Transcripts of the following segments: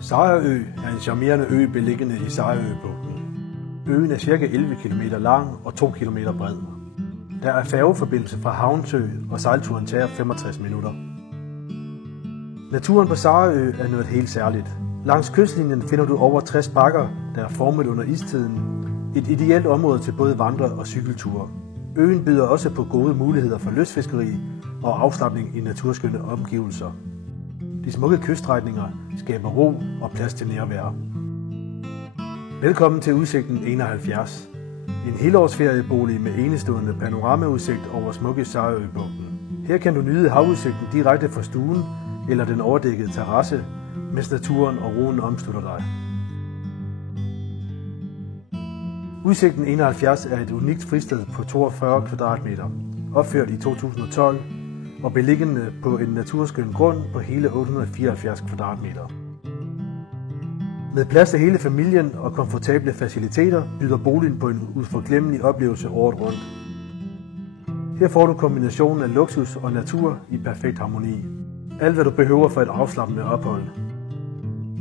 Sejerø er en charmerende ø beliggende i Sejerøbugten. Øen er ca. 11 km lang og 2 km bred. Der er færgeforbindelse fra Havnsø, og sejlturen tager 65 minutter. Naturen på Sejerø er noget helt særligt. Langs kystlinjen finder du over 60 bakker, der er formet under istiden. Et ideelt område til både vandre- og cykelture. Øen byder også på gode muligheder for lystfiskeri og afslapning i naturskønne omgivelser. De smukke kyststrækninger skaber ro og plads til nærvær. Velkommen til Udsigten 71. En helårsferiebolig med enestående panoramaudsigt over smukke Sejerøbugten. Her kan du nyde havudsigten direkte fra stuen eller den overdækkede terrasse, mens naturen og roen omslutter dig. Udsigten 71 er et unikt fristed på 42 kvadratmeter, opført i 2012 og beliggende på en naturskøn grund på hele 874 kvadratmeter. Med plads til hele familien og komfortable faciliteter byder boligen på en uforglemmelig oplevelse året rundt. Her får du kombinationen af luksus og natur i perfekt harmoni. Alt hvad du behøver for et afslappende ophold.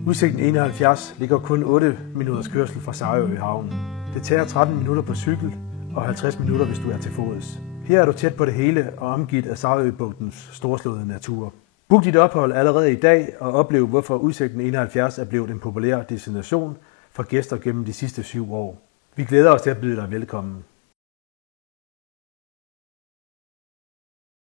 Udsigten 71 ligger kun 8 minutters kørsel fra Sejerø Havn. Det tager 13 minutter på cykel og 50 minutter, hvis du er til fods. Her er du tæt på det hele og omgivet af Sejerøbugtens storslåede natur. Book dit ophold allerede i dag og oplev, hvorfor Udsigten 71 er blevet en populær destination for gæster gennem de sidste 7 år. Vi glæder os til at byde dig velkommen.